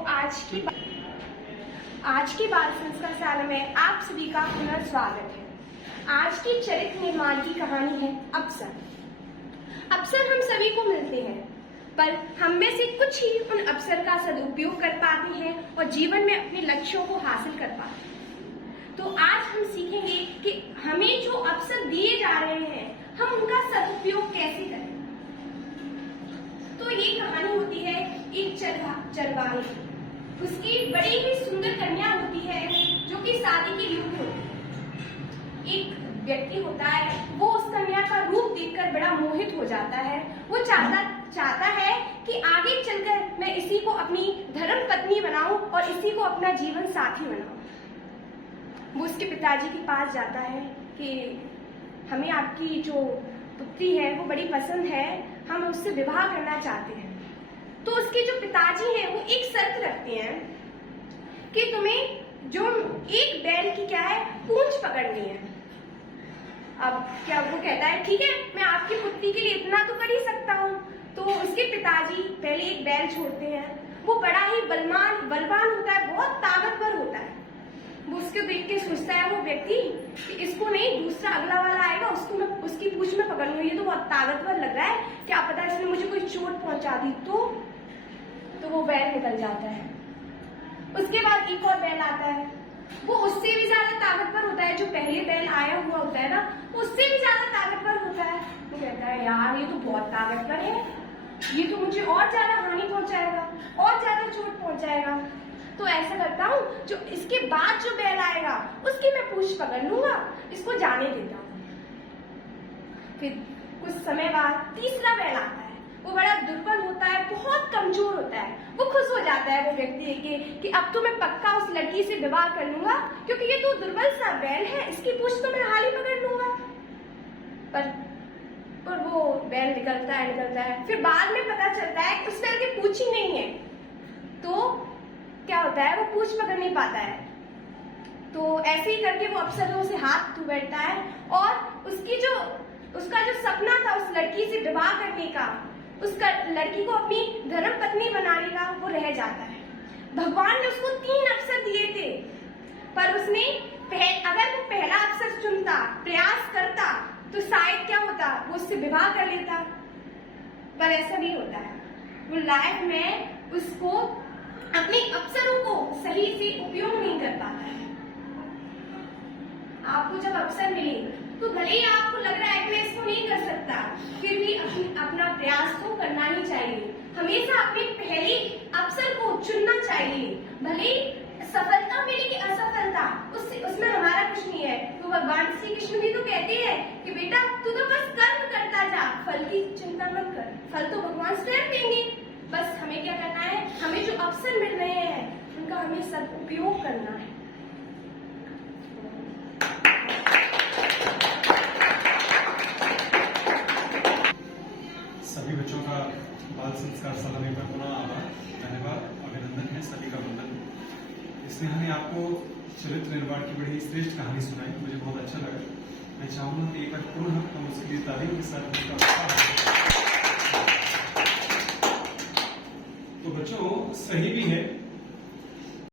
आज की बाल संस्कार में आप सभी का पुनः स्वागत है। आज की चरित्र निर्माण की कहानी है अप्सर। अप्सर हम सभी को मिलते हैं, पर हम में से कुछ ही उन अवसर का सदुपयोग कर पाते हैं और जीवन में अपने लक्ष्यों को हासिल कर पाते हैं। तो आज हम सीखेंगे कि हमें जो अवसर दिए जा रहे हैं, हम उनका सदुपयोग कैसे करें। तो ये कहानी होती है एक चरवाहे की। उसकी बड़ी ही सुंदर कन्या होती है जो कि शादी के योग्य होती है। एक व्यक्ति होता है, वो उस कन्या का रूप देखकर बड़ा मोहित हो जाता है। वो चाहता है कि आगे चलकर मैं इसी को अपनी धर्म पत्नी बनाऊं और इसी को अपना जीवन साथी बनाऊं। वो उसके पिताजी के पास जाता है कि हमें आपकी जो पुत्री है वो बड़ी पसंद है, हम उससे विवाह करना चाहते हैं। तो उसके जो पिताजी हैं वो एक शर्त रखते हैं कि तुम्हें जो एक बैल की क्या है पूंछ पकड़नी है। अब क्या वो कहता है ठीक है, मैं आपकी पुत्री के लिए इतना तो कर ही सकता हूँ। तो उसके पिताजी पहले एक बैल छोड़ते हैं। वो बड़ा ही बलवान होता है, बहुत ताकतवर होता है। वो उसको देख के सोचता है वो व्यक्ति कि इसको नहीं, दूसरा अगला वाला आएगा उसको मैं उसकी पूंछ में पकड़ लूंगा, ये तो बहुत ताकतवर लग रहा है, क्या पता इसने मुझे कोई चोट पहुंचा दी। तो वो बैल निकल जाता है। उसके बाद एक और बैल आता है, वो उससे भी ज्यादा ताकतवर होता है। जो पहले बैल आया हुआ होता है ना, उससे भी ज्यादा ताकतवर होता है। वो कहता है यार ये तो बहुत ताकतवर है, ये तो मुझे और ज्यादा हानि पहुंचाएगा, और ज्यादा चोट पहुंचाएगा। तो ऐसा करता हूँ, जो इसके बाद जो बैल आएगा उसकी मैं पूंछ पकड़ लूंगा, इसको जाने देता हूँ। फिर कुछ समय बाद तीसरा बैल आता है। वो बड़ा दुर्बल होता है, बहुत कमजोर होता है। वो खुश हो जाता है वो व्यक्ति कि अब तो मैं पक्का उस लड़की से विवाह कर लूंगा, क्योंकि ये तो दुर्बल सा बैल है, इसकी पूंछ तो मैं हाल ही पकड़ लूंगा। पर वो बैल निकलता है। फिर बाद में पता चलता है उस बैल की पूंछ ही नहीं है। तो क्या होता है, वो पूंछ पकड़ नहीं पाता है। तो ऐसे ही करके वो अप्सरों से हाथ धो बैठता है और उसका जो सपना था उस लड़की से विवाह करने का, उसका लड़की को अपनी धर्म पत्नी बनाने का, वो रह जाता है। भगवान ने उसको 3 अवसर दिए थे, पर उसने अगर वो पहला अवसर चुनता, प्रयास करता, तो शायद क्या होता, वो उससे विवाह कर लेता। पर ऐसा नहीं होता है। वो लाइफ में उसको अपने अवसरों को सही से उपयोग नहीं कर पाता है। आपको जब अवसर मिले तो भले ही आपको लग रहा है कि मैं इसको नहीं कर सकता, फिर भी अपना प्रयास तो करना ही चाहिए। हमेशा अपने पहले अवसर को चुनना चाहिए। भले ही सफलता मिले कि असफलता, उसमें हमारा कुछ नहीं है। तो भगवान श्री कृष्ण भी तो कहते हैं कि बेटा तू तो बस कर्म करता जा, फल की चिंता मत कर, फल तो भगवान स्वयं देंगे। बस हमें क्या करना है, हमें जो अवसर मिल रहे हैं उनका हमें सदुपयोग करना है। सभी बच्चों का बाल संस्कार शाला में पुनः आभार, धन्यवाद, अभिनंदन है सभी का वंदन। स्नेहा ने आपको चरित्र निर्माण की बड़ी श्रेष्ठ कहानी सुनाई, मुझे बहुत अच्छा लगा। मैं चाहूंगा कि एक बार पुनः हम उसके लिए तालियों के साथ तो बच्चों सही भी है